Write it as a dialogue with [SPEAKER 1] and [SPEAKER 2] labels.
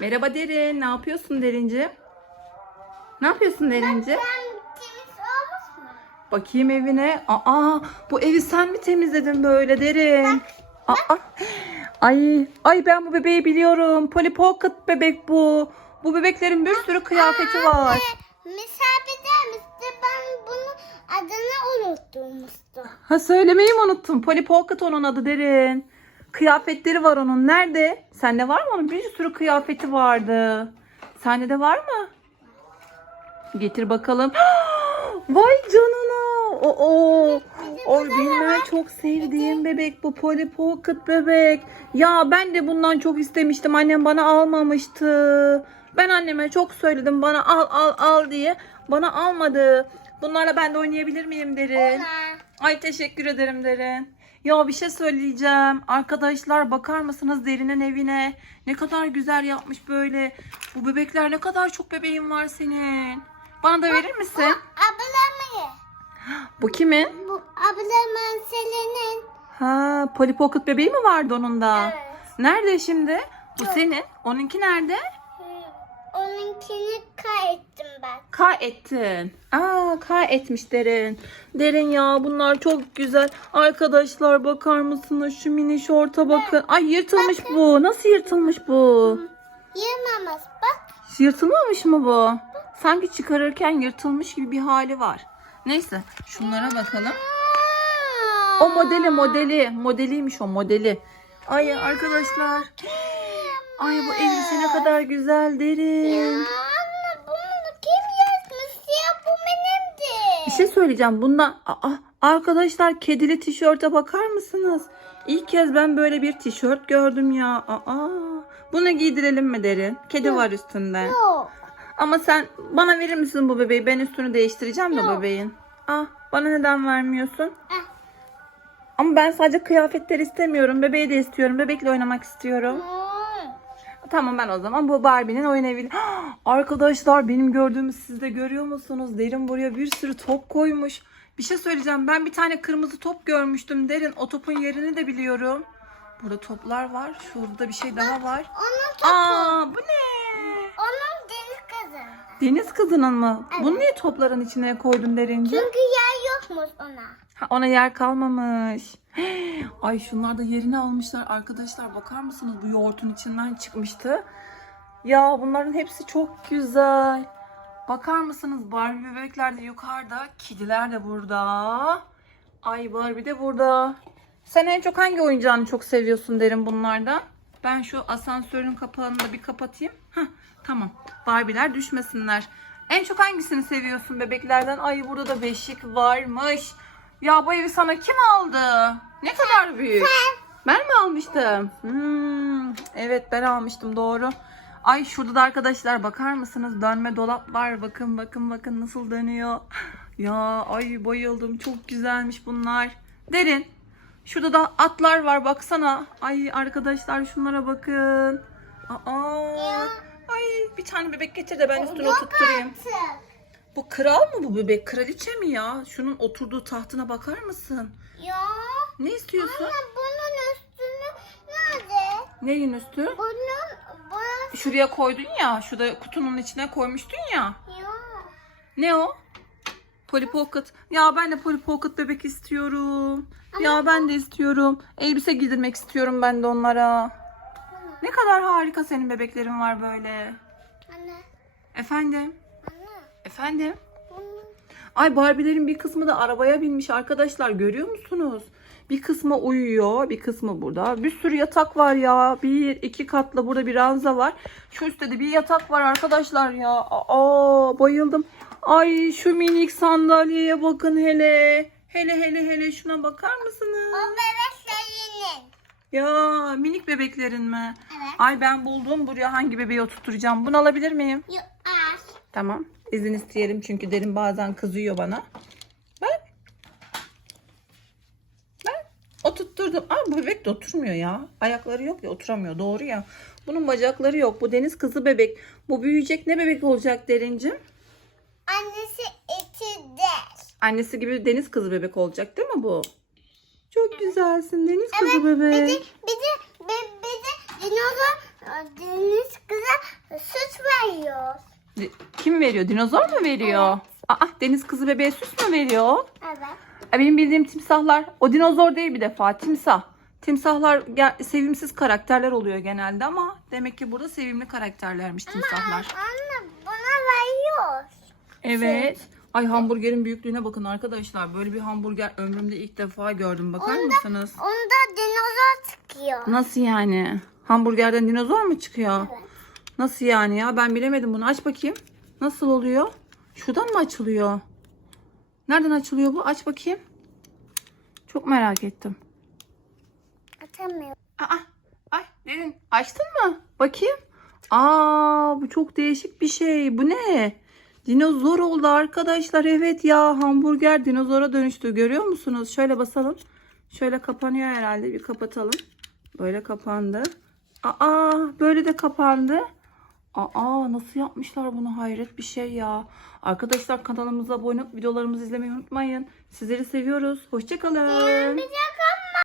[SPEAKER 1] Merhaba Derin. Ne yapıyorsun Derinci? Ne yapıyorsun Derinci?
[SPEAKER 2] Sen temiz olmuş mu?
[SPEAKER 1] Bakayım evine. Aa, bu evi sen mi temizledin böyle Derin? Aa, ay, ay ben bu bebeği biliyorum. Polly Pocket bebek bu. Bu bebeklerin bir sürü kıyafeti var.
[SPEAKER 2] Misafir demişti ben bunu adını unutturmuştum.
[SPEAKER 1] Ha söylemeyi mi unuttum? Polly Pocket onun adı Derin. Kıyafetleri var onun. Nerede? Sende var mı onun? Bir sürü kıyafeti vardı. Sende de var mı? Getir bakalım. Vay canına. O o. O çok sevdiğim bebek bu Polly Pocket bebek. Ya ben de bundan çok istemiştim. Annem bana almamıştı. Ben anneme çok söyledim bana al al al diye. Bana almadı. Bunlarla ben de oynayabilir miyim derin? Ay teşekkür ederim Derin. Ya bir şey söyleyeceğim. Arkadaşlar bakar mısınız Derin'in evine? Ne kadar güzel yapmış böyle. Bu bebekler ne kadar çok bebeğin var senin. Bana da verir misin?
[SPEAKER 2] Ablamı.
[SPEAKER 1] Bu kimin?
[SPEAKER 2] Bu ablamın Selin'in.
[SPEAKER 1] Ha, Polly Pocket bebeği mi vardı onun da?
[SPEAKER 2] Evet.
[SPEAKER 1] Nerede şimdi? Bu senin. Onunki nerede?
[SPEAKER 2] Onunkini kaybettim ben.
[SPEAKER 1] Ka ettin. Aa ka etmiş Derin. Derin ya bunlar çok güzel. Arkadaşlar bakar mısınız şu mini şorta bakın. Ay yırtılmış bu. Nasıl yırtılmış bu?
[SPEAKER 2] Yememez bak.
[SPEAKER 1] Yırtılmamış mı bu? Sanki çıkarırken yırtılmış gibi bir hali var. Neyse şunlara bakalım. O modeli modeli. Modeliymiş o modeli. Ay arkadaşlar. Ay bu elbise ne kadar güzel
[SPEAKER 2] Ya
[SPEAKER 1] derin.
[SPEAKER 2] anne bunu kim yazmış ya bu benimdi.
[SPEAKER 1] Bir şey söyleyeceğim. Bundan Aa, arkadaşlar kedili tişörte bakar mısınız? İlk kez ben böyle bir tişört gördüm ya. Aa, bunu giydirelim mi derin? Kedi var üstünde.
[SPEAKER 2] Yok.
[SPEAKER 1] Ama sen bana verir misin bu bebeği? Ben üstünü değiştireceğim de
[SPEAKER 2] Yok.
[SPEAKER 1] bebeğin. Ah, bana neden vermiyorsun?
[SPEAKER 2] Ah.
[SPEAKER 1] Ama ben sadece kıyafetler istemiyorum. Bebeği de istiyorum. Bebekle oynamak istiyorum. Tamam ben o zaman bu Barbie'nin oyun evi. Arkadaşlar benim gördüğümü siz de görüyor musunuz? Derin buraya bir sürü top koymuş. Bir şey söyleyeceğim. Ben bir tane kırmızı top görmüştüm. Derin o topun yerini de biliyorum. Burada toplar var. Şurada bir şey daha var.
[SPEAKER 2] Onun topu.
[SPEAKER 1] Aa bu ne?
[SPEAKER 2] Onun deniz kızı.
[SPEAKER 1] Deniz kızının mı?
[SPEAKER 2] Evet.
[SPEAKER 1] Bunu niye topların içine koydun Derinci?
[SPEAKER 2] Çünkü yer yokmuş ona.
[SPEAKER 1] Ha, ona yer kalmamış. Ay şunlar da yerini almışlar. Arkadaşlar bakar mısınız? Bu yoğurtun içinden çıkmıştı. Ya bunların hepsi çok güzel. Bakar mısınız? Barbie bebekler de yukarıda. Kediler de burada. Ay Barbie de burada. Sen en çok hangi oyuncağını çok seviyorsun derim bunlardan. Ben şu asansörün kapağını da bir kapatayım. Heh, tamam. Barbie'ler düşmesinler. En çok hangisini seviyorsun bebeklerden? Ay burada da beşik varmış. Ya bu evi sana kim aldı? Ne kadar büyük. Ben mi almıştım? Hmm, evet ben almıştım doğru. Ay şurada da arkadaşlar bakar mısınız? Dönme dolap var. Bakın bakın bakın nasıl dönüyor. Ya ay bayıldım. Çok güzelmiş bunlar. Derin. Şurada da atlar var baksana. Ay arkadaşlar şunlara bakın. Aa. Ay bir tane bebek getir de ben üstüne oturtturayım. Bu kral mı bu bebek? Kraliçe mi ya? Şunun oturduğu tahtına bakar mısın?
[SPEAKER 2] Ya.
[SPEAKER 1] Ne istiyorsun?
[SPEAKER 2] Anne bunun üstünü nerede?
[SPEAKER 1] Neyin üstü?
[SPEAKER 2] Bunun burası.
[SPEAKER 1] Şuraya koydun ya. Şurada kutunun içine koymuştun ya.
[SPEAKER 2] Ya.
[SPEAKER 1] Ne o? Polly Pocket. Ya ben de Polly Pocket bebek istiyorum. Ya ben de istiyorum. Elbise giydirmek istiyorum ben de onlara. Ne kadar harika senin bebeklerin var böyle.
[SPEAKER 2] Anne.
[SPEAKER 1] Efendim?
[SPEAKER 2] Anne.
[SPEAKER 1] Efendim?
[SPEAKER 2] Bunun.
[SPEAKER 1] Ay Barbie'lerin bir kısmı da arabaya binmiş arkadaşlar görüyor musunuz? Bir kısmı uyuyor, bir kısmı burada. Bir sürü yatak var ya. Bir, iki katlı burada bir ranza var. Şu üstte de bir yatak var arkadaşlar ya. Aa bayıldım. Ay şu minik sandalyeye bakın hele. Hele hele hele şuna bakar
[SPEAKER 2] O
[SPEAKER 1] mısınız?
[SPEAKER 2] bebek Selin'in.
[SPEAKER 1] Ya minik bebeklerin mi?
[SPEAKER 2] Evet.
[SPEAKER 1] Ay ben buldum buraya hangi bebeği oturtacağım. Bunu alabilir miyim?
[SPEAKER 2] Yok.
[SPEAKER 1] Tamam. İzin isteyelim çünkü derin bazen kızıyor bana. Bak. Bak. Oturtturdum. Aa bu bebek de oturmuyor ya. Ayakları yok ya oturamıyor. Doğru ya. Bunun bacakları yok. Bu deniz kızı bebek. Bu büyüyecek ne bebek olacak derincim?
[SPEAKER 2] Annesi der.
[SPEAKER 1] Annesi gibi deniz kızı bebek olacak değil mi bu? Çok güzelsin deniz kızı
[SPEAKER 2] Bir de,
[SPEAKER 1] bebek.
[SPEAKER 2] bir de, bir, bir de dinozor deniz kızı Süt veriyor.
[SPEAKER 1] Di- Kim veriyor? Dinozor mu veriyor? Aa, deniz kızı bebeğe süs mü veriyor? E, Benim bildiğim timsahlar, o dinozor değil bir defa, timsah. Timsahlar sevimsiz karakterler oluyor genelde ama demek ki burada sevimli karakterlermiş timsahlar.
[SPEAKER 2] Anne bana veriyor.
[SPEAKER 1] Evet. Ay hamburgerin büyüklüğüne bakın arkadaşlar. Böyle bir hamburger ömrümde ilk defa gördüm. Bakar mısınız?
[SPEAKER 2] Onda dinozor çıkıyor.
[SPEAKER 1] Nasıl yani? Hamburgerden dinozor mu çıkıyor?
[SPEAKER 2] Evet.
[SPEAKER 1] Nasıl yani ya? Ben bilemedim bunu. Aç bakayım. Nasıl oluyor? Şuradan mı açılıyor? Nereden açılıyor bu? Aç bakayım. Çok merak ettim.
[SPEAKER 2] Atamıyorum.
[SPEAKER 1] Aa, ay derin. Açtın mı? Bakayım. Aa, bu çok değişik bir şey. Bu ne? Dinozor oldu arkadaşlar. Evet ya hamburger dinozora dönüştü. Görüyor musunuz? Şöyle basalım. Şöyle kapanıyor herhalde. Bir kapatalım. Böyle kapandı. Aa, böyle de kapandı. Aa, nasıl yapmışlar bunu? Hayret bir şey ya. Arkadaşlar kanalımıza abone olup videolarımızı izlemeyi unutmayın. Sizleri seviyoruz. Hoşçakalın.